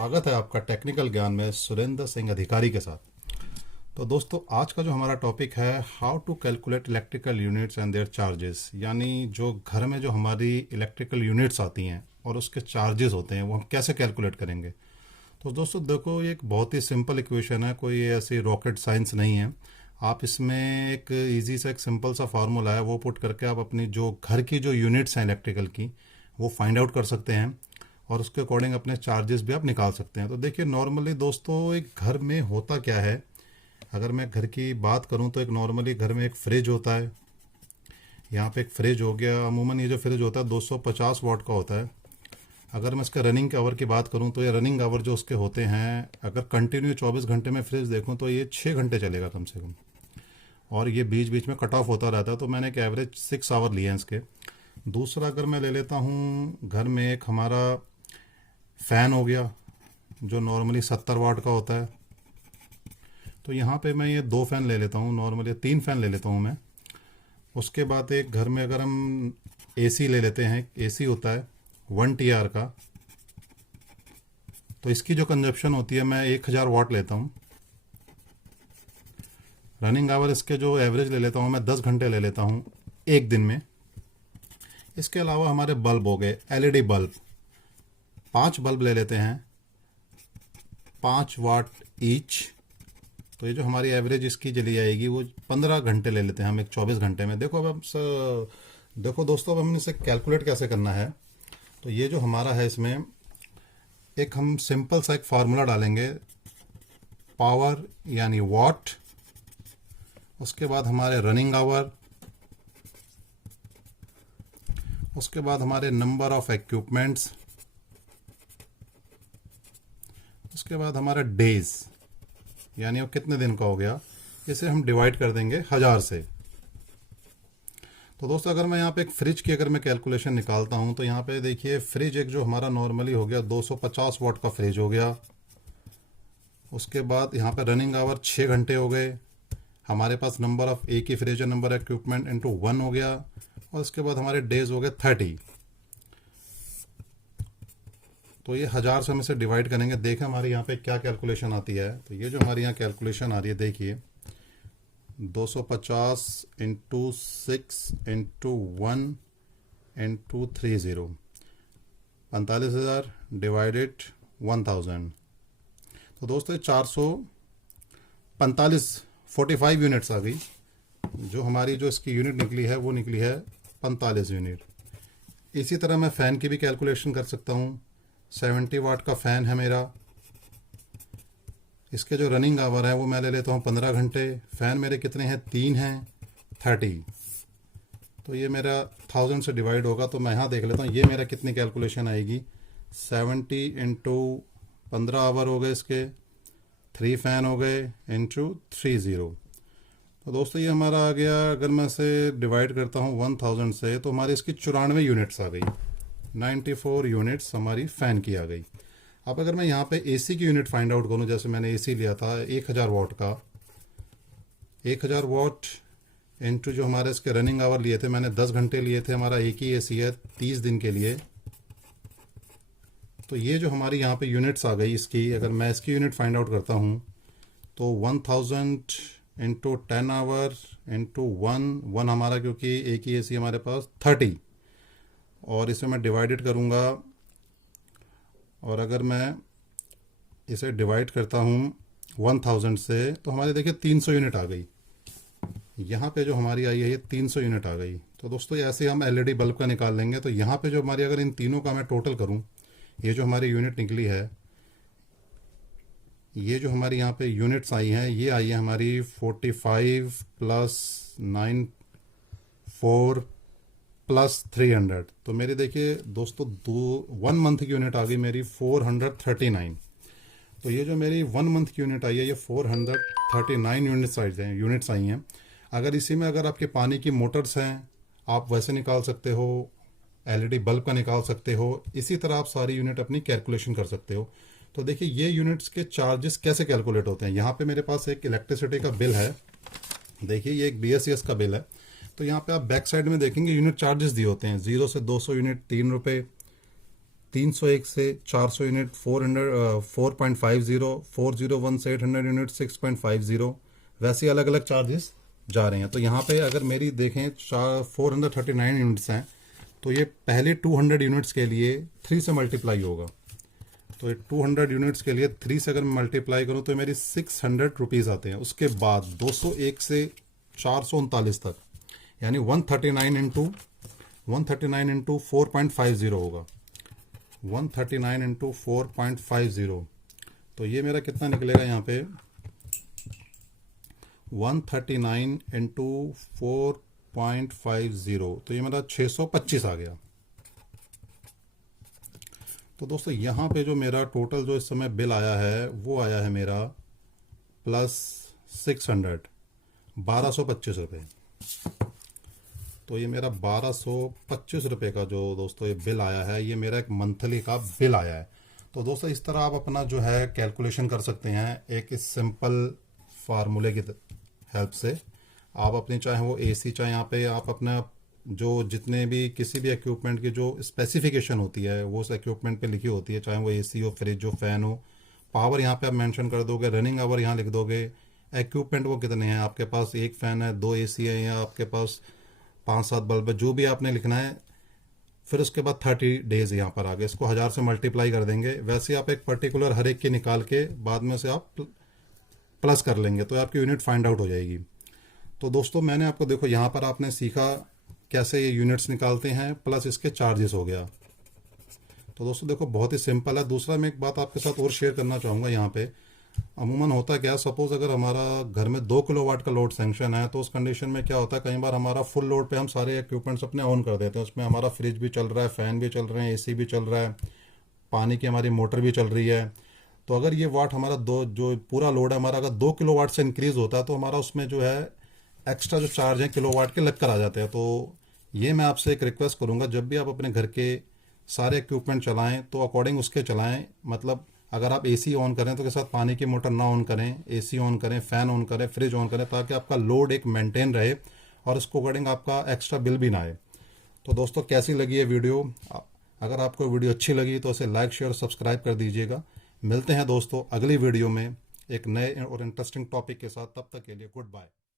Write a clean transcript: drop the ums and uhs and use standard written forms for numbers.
स्वागत है आपका टेक्निकल ज्ञान में सुरेंद्र सिंह अधिकारी के साथ। तो दोस्तों, आज का जो हमारा टॉपिक है how to calculate electrical units and their charges, यानी जो घर में जो हमारी इलेक्ट्रिकल यूनिट्स आती हैं और उसके चार्जेस होते हैं वो हम कैसे कैलकुलेट करेंगे। तो दोस्तों देखो, ये एक बहुत ही सिंपल इक्वेशन है, कोई ऐसी रॉकेट साइंस नहीं है। आप इसमें एक इजी सा एक सिंपल सा फार्मूला है, वो पुट करके आप अपनी जो घर की जो यूनिट्स हैं इलेक्ट्रिकल की वो फाइंड आउट कर सकते हैं और उसके अकॉर्डिंग अपने चार्जेस भी आप निकाल सकते हैं। तो देखिए, नॉर्मली दोस्तों एक घर में होता क्या है, अगर मैं घर की बात करूं तो एक नॉर्मली घर में एक फ्रिज होता है। यहाँ पे एक फ्रिज हो गया। अमूमन ये जो फ्रिज होता है 250 वाट का होता है। अगर मैं इसका रनिंग आवर की बात करूं तो ये रनिंग आवर जो उसके होते हैं, अगर कंटिन्यू 24 घंटे में फ्रिज देखूं तो ये 6 घंटे चलेगा कम से कम, और ये बीच बीच में कट ऑफ होता रहता है। तो मैंने एक एवरेज 6 आवर लिए हैं इसके। दूसरा अगर मैं ले लेता हूँ, घर में एक हमारा फ़ैन हो गया जो नॉर्मली 70 वाट का होता है। तो यहाँ पे मैं ये 2 फ़ैन ले लेता हूँ, नॉर्मली 3 फ़ैन ले लेता हूँ मैं। उसके बाद एक घर में अगर हम एसी ले लेते हैं, एसी होता है 1 TR का, तो इसकी जो कंजप्शन होती है मैं 1000 वाट लेता हूँ। रनिंग आवर इसके जो एवरेज ले लेता हूँ मैं 10 घंटे ले लेता हूँ एक दिन में। इसके अलावा हमारे बल्ब हो गए, LED बल्ब 5 बल्ब ले लेते हैं, 5 वाट ईच। तो ये जो हमारी एवरेज इसकी चली जाएगी वो 15 घंटे ले लेते हैं हम एक 24 घंटे में। देखो अब देखो दोस्तों, अब हम इसे कैलकुलेट कैसे करना है। तो ये जो हमारा है, इसमें एक हम सिंपल सा एक फार्मूला डालेंगे, पावर यानी वाट, उसके बाद हमारे रनिंग आवर, उसके बाद हमारे नंबर ऑफ इक्विपमेंट्स, उसके बाद हमारा डेज यानी वो कितने दिन का हो गया, इसे हम डिवाइड कर देंगे 1000 से। तो दोस्तों अगर मैं यहाँ पे एक फ्रिज की अगर मैं कैलकुलेशन निकालता हूँ तो यहाँ पे देखिए, फ्रिज एक जो हमारा नॉर्मली हो गया 250 वाट का फ्रिज हो गया। उसके बाद यहाँ पे रनिंग आवर 6 घंटे हो गए। हमारे पास नंबर ऑफ एक ही फ्रिज है, नंबर इक्विपमेंट इंटू 1 हो गया। और उसके बाद हमारे डेज हो गए 30। तो ये 1000 से हम इसे डिवाइड करेंगे, देखें हमारे यहाँ पे क्या कैलकुलेशन आती है। तो ये जो हमारी यहाँ कैलकुलेशन आ रही है, देखिए 250 इंटू 6 इंटू 1 इंटू 30, 45,000 डिवाइडेड 1000। तो दोस्तों 45 यूनिट्स आ गई। जो हमारी जो इसकी यूनिट निकली है वो निकली है 45 यूनिट। इसी तरह मैं फ़ैन की भी कैलकुलेशन कर सकता हूँ। 70 वाट का फ़ैन है मेरा, इसके जो रनिंग आवर है वो मैं ले लेता हूँ 15 घंटे। फ़ैन मेरे कितने हैं, 3 हैं, 30। तो ये मेरा 1000 से डिवाइड होगा। तो मैं यहाँ देख लेता हूँ ये मेरा कितनी कैलकुलेशन आएगी। 70 इंटू 15 आवर हो गए इसके, 3 फ़ैन हो गए इंटू 30। तो दोस्तों ये हमारा आ गया, अगर मैं इसे डिवाइड करता हूँ 1000 से तो हमारी इसकी 94 यूनिट्स आ गई। 94 यूनिट्स हमारी फ़ैन की आ गई। अब अगर मैं यहाँ पे एसी की यूनिट फाइंड आउट करूँ, जैसे मैंने एसी लिया था 1000 वाट का, 1000 वाट इंटू जो हमारे इसके रनिंग आवर लिए थे मैंने 10 घंटे लिए थे, हमारा एक ही एसी है 30 दिन के लिए। तो ये जो हमारी यहाँ पे यूनिट्स आ गई इसकी, अगर मैं इसकी यूनिट फाइंड आउट करता हूँ तो 1000 इंटू 10 आवर इंटू 1 हमारा, क्योंकि एक ही एसी हमारे पास 30, और इसे मैं डिवाइडेड करूँगा। और अगर मैं इसे डिवाइड करता हूँ 1000 से तो हमारे देखिए 300 यूनिट आ गई। यहाँ पे जो हमारी आई है ये 300 यूनिट आ गई। तो दोस्तों ऐसे हम LED बल्ब का निकाल लेंगे। तो यहाँ पे जो हमारी, अगर इन तीनों का मैं टोटल करूँ, ये जो हमारी यूनिट निकली है, ये जो हमारी यहाँ पे यूनिट्स आई हैं, ये आई है हमारी 45 प्लस 9 4 प्लस 300। तो मेरी देखिए दोस्तों 1 मंथ की यूनिट आ गई मेरी 439। तो ये जो मेरी 1 मंथ की यूनिट आई है ये 439 यूनिट्स आई हैं। अगर इसी में अगर आपके पानी की मोटर्स हैं, आप वैसे निकाल सकते हो, LED बल्ब का निकाल सकते हो। इसी तरह आप सारी यूनिट अपनी कैलकुलेशन कर सकते हो। तो देखिए ये यूनिट्स के चार्जेस कैसे कैलकुलेट होते हैं। यहाँ पे मेरे पास एक इलेक्ट्रिसिटी का बिल है, देखिए ये एक BSES का बिल है। तो यहाँ पे आप बैक साइड में देखेंगे यूनिट चार्जेस दिए होते हैं, 0 से 200 यूनिट 3 रुपये, 301 से 400 यूनिट 450, 401 से 800 यूनिट 650, वैसे अलग अलग चार्जेस जा रहे हैं। तो यहाँ पे अगर मेरी देखें 439 यूनिट्स हैं, तो ये पहले 200 यूनिट्स के लिए 3 से मल्टीप्लाई होगा। तो ये 200 यूनिट्स के लिए 3 से अगर मैं मल्टीप्लाई करूँ तो मेरी 600 रुपीज़ आते हैं। उसके बाद 201 से 439 तक, यानी 139 इंटू 4.50 होगा, 139 इंटू 4.50। तो ये मेरा कितना निकलेगा यहाँ पे, 139 इंटू 4.50, तो ये मेरा 625 आ गया। तो दोस्तों यहाँ पे जो मेरा टोटल जो इस समय बिल आया है वो आया है मेरा प्लस 600, 1225 रुपये। तो ये मेरा 1225 रुपये का जो दोस्तों ये बिल आया है, ये मेरा एक मंथली का बिल आया है। तो दोस्तों इस तरह आप अपना जो है कैलकुलेशन कर सकते हैं एक इस सिंपल फार्मूले की हेल्प से। आप अपनी चाहे वो एसी, चाहे यहाँ पे आप अपना जो जितने भी किसी भी इक्विपमेंट की जो स्पेसिफिकेशन होती है वो उस इक्विपमेंट पे लिखी होती है, चाहे वो एसी हो, फ्रिज हो, फैन हो, पावर यहाँ पे आप मेंशन कर दोगे, रनिंग आवर यहाँ लिख दोगे, इक्विपमेंट वो कितने हैं आपके पास, 1 फैन है, 2 एसी है, या आपके पास 5-7 बल्ब है, जो भी आपने लिखना है। फिर उसके बाद 30 डेज यहाँ पर आ गए, इसको 1000 से मल्टीप्लाई कर देंगे। वैसे आप एक पर्टिकुलर हर एक की निकाल के बाद में से आप प्लस कर लेंगे तो आपकी यूनिट फाइंड आउट हो जाएगी। तो दोस्तों मैंने आपको देखो यहाँ पर आपने सीखा कैसे ये यूनिट्स निकालते हैं, प्लस इसके चार्जेस हो गया। तो दोस्तों देखो बहुत ही सिंपल है। दूसरा मैं एक बात आपके साथ और शेयर करना चाहूँगा यहाँ पे। अमूमन होता क्या, सपोज अगर हमारा घर में 2 किलोवाट का लोड सैंक्शन है, तो उस कंडीशन में क्या होता है, कई बार हमारा फुल लोड पे हम सारे इक्विपमेंट्स अपने ऑन कर देते हैं। उसमें हमारा फ्रिज भी चल रहा है, फ़ैन भी चल रहे हैं, एसी भी चल रहा है, पानी की हमारी मोटर भी चल रही है। तो अगर ये वाट हमारा जो पूरा लोड है हमारा अगर 2 किलोवाट से इंक्रीज़ होता है, तो हमारा उसमें जो है एक्स्ट्रा जो चार्ज है किलोवाट के लग कर आ जाते हैं। तो ये मैं आपसे एक रिक्वेस्ट करूंगा, जब भी आप अपने घर के सारे इक्विपमेंट चलाएं तो अकॉर्डिंग उसके चलाएं। मतलब अगर आप एसी ऑन करें तो के साथ पानी की मोटर ना ऑन करें, एसी ऑन करें, फ़ैन ऑन करें, फ्रिज ऑन करें, ताकि आपका लोड एक मेंटेन रहे और उसको अकॉर्डिंग आपका एक्स्ट्रा बिल भी ना आए। तो दोस्तों कैसी लगी ये वीडियो? अगर आपको वीडियो अच्छी लगी तो इसे लाइक, शेयर, सब्सक्राइब कर दीजिएगा। मिलते हैं दोस्तों अगली वीडियो में एक नए और इंटरेस्टिंग टॉपिक के साथ। तब तक के लिए गुड बाय।